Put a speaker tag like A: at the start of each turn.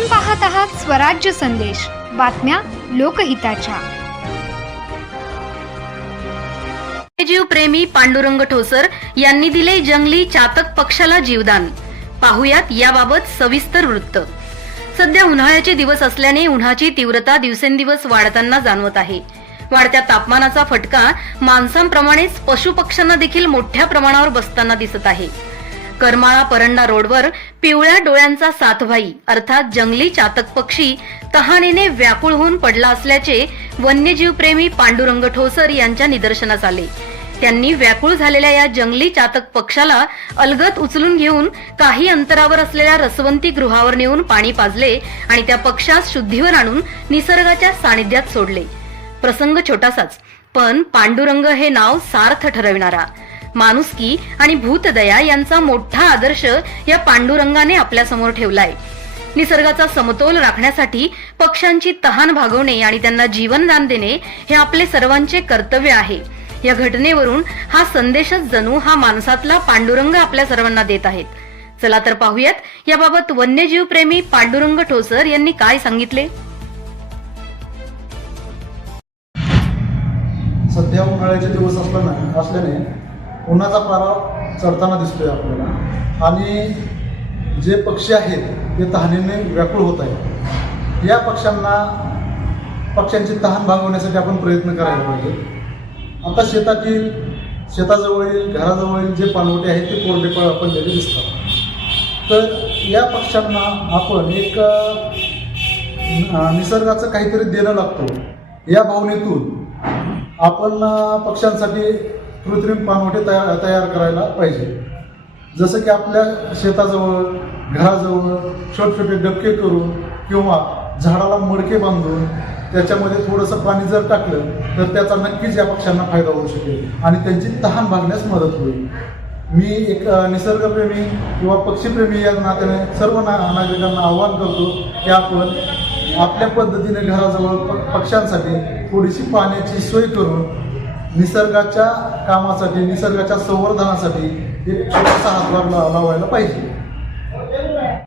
A: आपण पाहत आहात स्वराज्य संदेश. बातम्या लोकहिताच्या.
B: वन्यजीव प्रेमी पांडुरंग ठोसर यांनी दिले जंगली चातक पक्षाला जीवदान. पाहुयात याबाबत सविस्तर वृत्त. सध्या उन्हाळ्याचे दिवस असल्याने उन्हाची तीव्रता दिवसेंदिवस वाढताना जाणवत आहे. वाढत्या तापमानाचा फटका माणसांप्रमाणेच पशुपक्ष्यांना देखील मोठ्या प्रमाणावर बसताना दिसत आहे. करमाळा परंडा रोडवर पिवळ्या डोळ्यांचा साथभाई अर्थात जंगली चातक पक्षी तहानेने व्याकुळ होऊन पडला असल्याचे वन्यजीव प्रेमी पांडुरंग ठोसर यांच्या निदर्शनास आले. त्यांनी व्याकुळ झालेल्या या जंगली चातक पक्षाला अलगत उचलून घेऊन काही अंतरावर असलेल्या रसवंती गृहावर नेऊन पाणी पाजले आणि त्या पक्षास शुद्धीवर आणून निसर्गाच्या सानिध्यात सोडले. प्रसंग छोटासाच पण पांडुरंग हे नाव सार्थ ठरविणारा. माणुसकी आणि भूतदया यांचा मोठा आदर्श या पांडुरंगाने आपल्यासमोर ठेवलाय. निसर्गाचा समतोल राखण्यासाठी पक्ष्यांची तहान भागवणे आणि त्यांना जीवनदान देणे हे आपले सर्वांचे कर्तव्य आहे. या घटनेवरून हा संदेशच जणू हा माणसातला पांडुरंग आपल्या सर्वांना देत आहेत. चला तर पाहूयात याबाबत वन्यजीव प्रेमी पांडुरंग ठोसर यांनी काय सांगितले?
C: सध्या उन्हाळ्याचे दिवस असल्याने असल्याने उन्हाचा पारा चढताना दिसतोय आपल्याला. आणि जे पक्षी आहेत ते तहानेने व्याकुळ होत आहेत या पक्ष्यांना पक्ष्यांची तहान भागवण्यासाठी आपण प्रयत्न करायला पाहिजे. आता शेतातील शेताजवळील घराजवळील जे पानवटे आहेत ते कोरडे पडलेले दिसतात. तर या पक्ष्यांना आपण एक निसर्गाचं काहीतरी देणं लागतो. या भावनेतून आपण पक्ष्यांसाठी कृत्रिम पानवटे तयार तयार करायला पाहिजे. जसं की आपल्या शेताजवळ घराजवळ छोटे छोटे डबके करून किंवा झाडाला मडके बांधून त्याच्यामध्ये थोडंसं पाणी जर टाकलं तर त्याचा नक्कीच या पक्ष्यांना फायदा होऊ शकेल आणि त्यांची तहान भागण्यास मदत होईल. मी एक निसर्गप्रेमी किंवा पक्षीप्रेमी या नात्याने सर्व ना नागरिकांना आवाहन करतो की आपण आपल्या पद्धतीने घराजवळ प- पक्ष्यांसाठी थोडीशी पाण्याची सोय करून निसर्गाच्या कामासाठी निसर्गाच्या संवर्धनासाठी एक छोटासा हातभार लावायला पाहिजे.